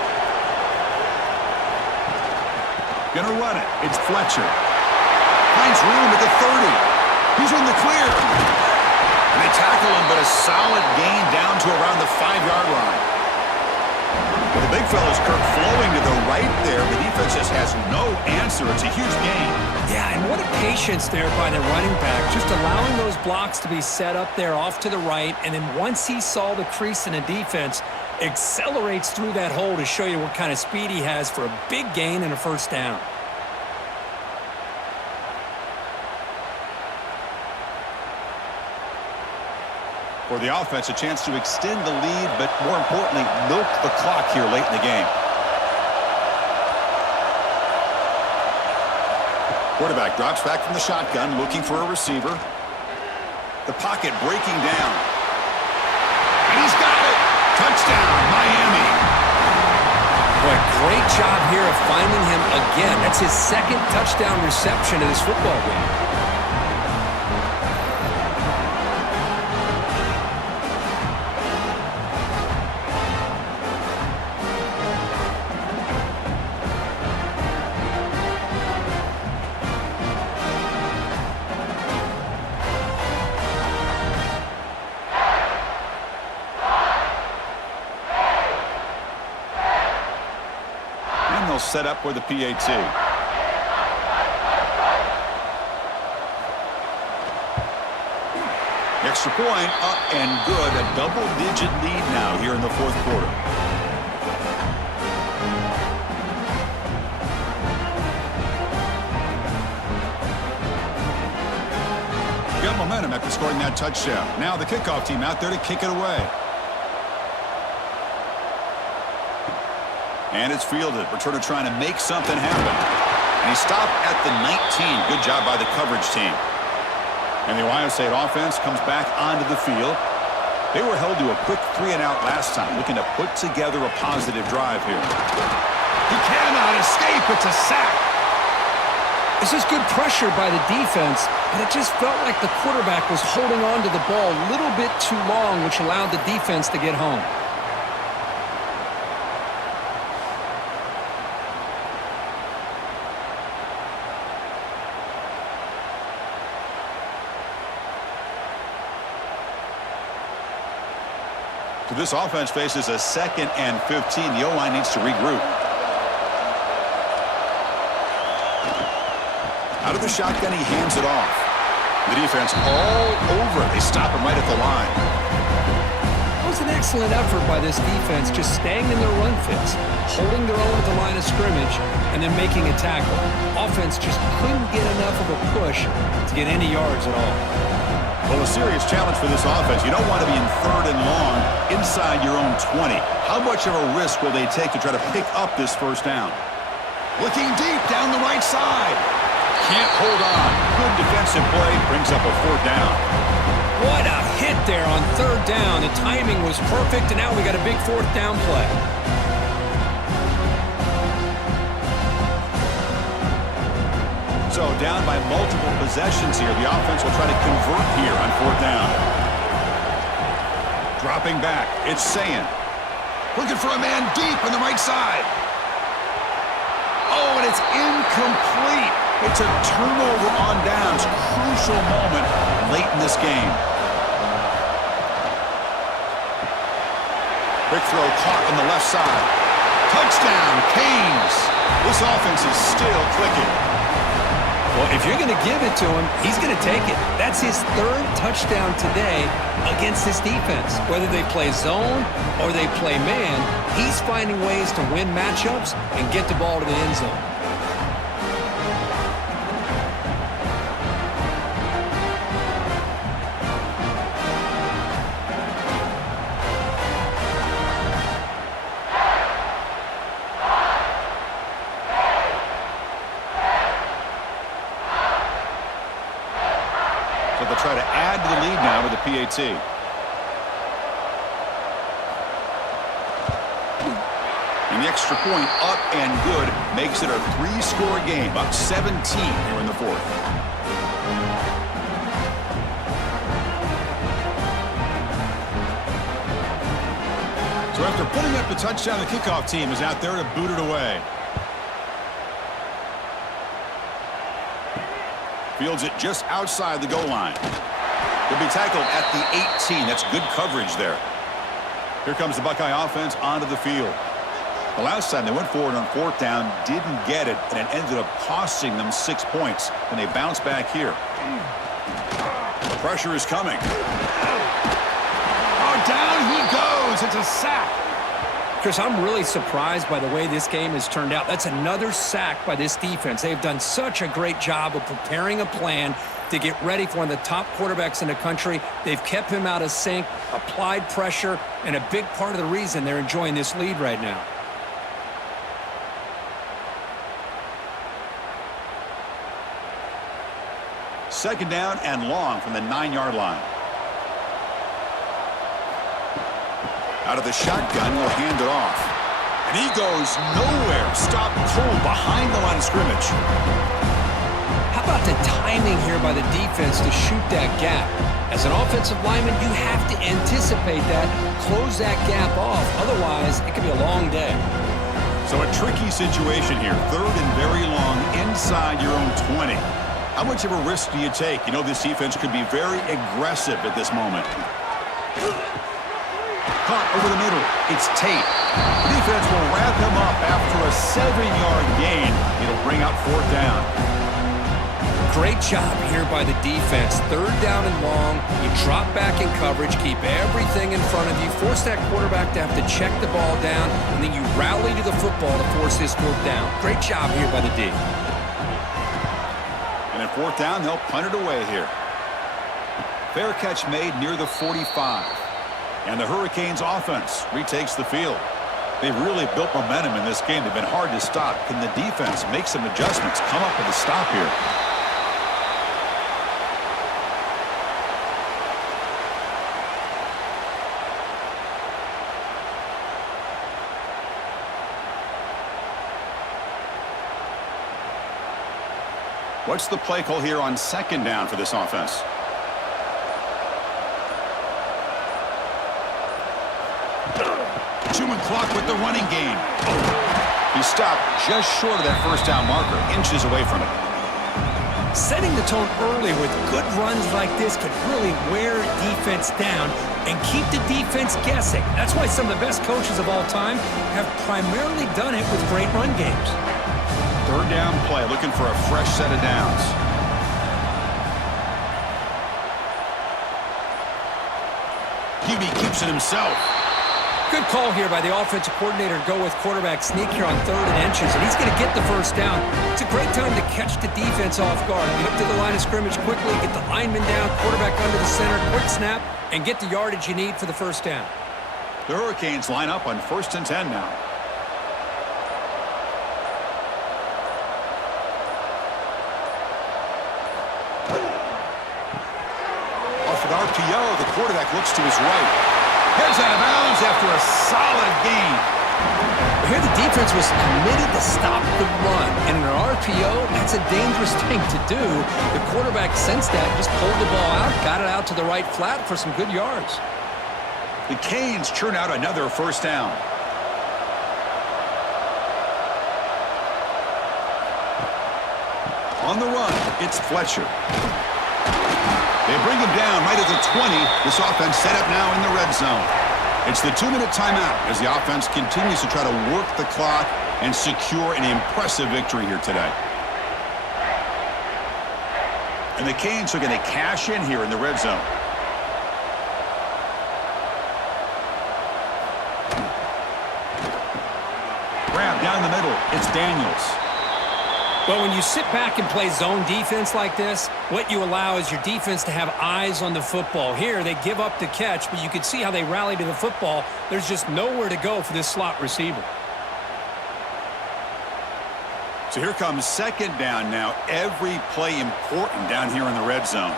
Gonna run it. It's Fletcher. Finds room at the 30. He's in the clear. And they tackle him, but a solid gain down to around the 5-yard line. The big fella's Kirk flowing to the right there. The defense just has no answer. It's a huge gain. Yeah, and what a patience there by the running back. Just allowing those blocks to be set up there off to the right. And then once he saw the crease in the defense, accelerates through that hole to show you what kind of speed he has for a big gain and a first down. For the offense, a chance to extend the lead, but more importantly, milk the clock here late in the game. Quarterback drops back from the shotgun, looking for a receiver. The pocket breaking down. And he's got it! Touchdown, Miami! Boy, great job here of finding him again. That's his second touchdown reception in this football game. Set up for the PAT. Extra point up and good. A double-digit lead now here in the fourth quarter. Got momentum after scoring that touchdown. Now the kickoff team out there to kick it away. And it's fielded. Returner trying to make something happen. And he stopped at the 19. Good job by the coverage team. And the Ohio State offense comes back onto the field. They were held to a quick 3-and-out last time, looking to put together a positive drive here. He cannot escape. It's a sack. This is good pressure by the defense, but it just felt like the quarterback was holding on to the ball a little bit too long, which allowed the defense to get home. So this offense faces a 2nd and 15. The O-line needs to regroup. Out of the shotgun, he hands it off. The defense all over it. They stop him right at the line. That was an excellent effort by this defense, just staying in their run fits, holding their own at the line of scrimmage, and then making a tackle. Offense just couldn't get enough of a push to get any yards at all. Well, a serious challenge for this offense. You don't want to be in 3rd and long inside your own 20. How much of a risk will they take to try to pick up this first down? Looking deep down the right side. Can't hold on. Good defensive play. Brings up a 4th down. What a hit there on 3rd down. The timing was perfect, and now we got a big 4th down play. So down by multiple possessions here. The offense will try to convert here on 4th down. Dropping back. It's Sayin. Looking for a man deep on the right side. Oh, and it's incomplete. It's a turnover on downs. Crucial moment late in this game. Quick throw caught on the left side. Touchdown, Canes. This offense is still clicking. Well, if you're going to give it to him, he's going to take it. That's his 3rd touchdown today against this defense. Whether they play zone or they play man, he's finding ways to win matchups and get the ball to the end zone. They'll try to add to the lead now with the PAT. And the extra point up and good makes it a 3-score game, up 17 here in the fourth. So after putting up the touchdown, the kickoff team is out there to boot it away. Fields it just outside the goal line. He'll be tackled at the 18. That's good coverage there. Here comes the Buckeye offense onto the field. The last time they went forward on fourth down, didn't get it, and it ended up costing them 6 points. And they bounce back here. The pressure is coming. Oh, down he goes. It's a sack. Chris, I'm really surprised by the way this game has turned out. That's another sack by this defense. They've done such a great job of preparing a plan to get ready for one of the top quarterbacks in the country. They've kept him out of sync, applied pressure, and a big part of the reason they're enjoying this lead right now. Second down and long from the 9-yard line. Out of the shotgun, he'll hand it off. And he goes nowhere. Stopped cold behind the line of scrimmage. How about the timing here by the defense to shoot that gap? As an offensive lineman, you have to anticipate that, close that gap off. Otherwise, it could be a long day. So a tricky situation here. Third and very long inside your own 20. How much of a risk do you take? You know this defense could be very aggressive at this moment. Caught over the middle. It's Tate. The defense will wrap him up after a 7-yard gain. It'll bring up fourth down. Great job here by the defense. Third down and long. You drop back in coverage, keep everything in front of you, force that quarterback to have to check the ball down, and then you rally to the football to force this fourth down. Great job here by the D. And at fourth down, they'll punt it away here. Fair catch made near the 45. And the Hurricanes offense retakes the field. They've really built momentum in this game. They've been hard to stop. Can the defense make some adjustments, come up with a stop here? What's the play call here on second down for this offense? Chewing clock with the running game. He stopped just short of that first down marker, inches away from it. Setting the tone early with good runs like this can really wear defense down and keep the defense guessing. That's why some of the best coaches of all time have primarily done it with great run games. Third down play, looking for a fresh set of downs. QB keeps it himself. Good call here by the offensive coordinator to go with quarterback sneak here on 3rd and inches, and he's going to get the first down. It's a great time to catch the defense off guard. Get up to the line of scrimmage quickly, get the lineman down, quarterback under the center, quick snap, and get the yardage you need for the first down. The Hurricanes line up on 1st and 10 now. Off an RPO, the quarterback looks to his right. Here's out of bounds after a solid gain. Here the defense was committed to stop the run. And in an RPO, that's a dangerous thing to do. The quarterback sensed that, just pulled the ball out, got it out to the right flat for some good yards. The Canes churn out another first down. On the run, it's Fletcher. They bring him down right at the 20. This offense set up now in the red zone. It's the 2-minute timeout as the offense continues to try to work the clock and secure an impressive victory here today. And the Canes are going to cash in here in the red zone. Grab down the middle. It's Daniels. Well, when you sit back and play zone defense like this, what you allow is your defense to have eyes on the football. Here, they give up the catch, but you can see how they rally to the football. There's just nowhere to go for this slot receiver. So here comes second down now. Every play important down here in the red zone.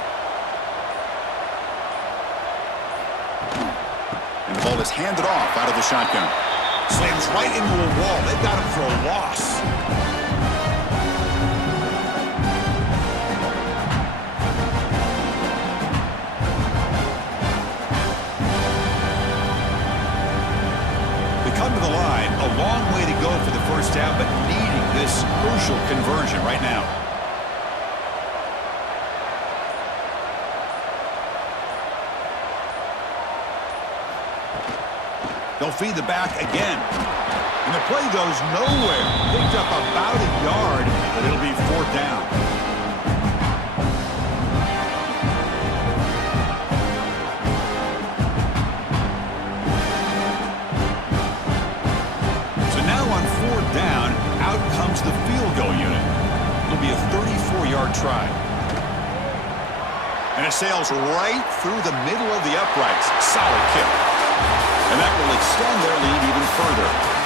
ball is handed off out of the shotgun. Slams right into a wall. They've got him for a loss. They come to the line. A long way to go for the first down, but needing this crucial conversion right now. They'll feed the back again. And the play goes nowhere. Picked up about a yard, but it'll be fourth down. So now on fourth down, out comes the field goal unit. It'll be a 34-yard try. And it sails right through the middle of the uprights. Solid kick. And that will extend their lead even further.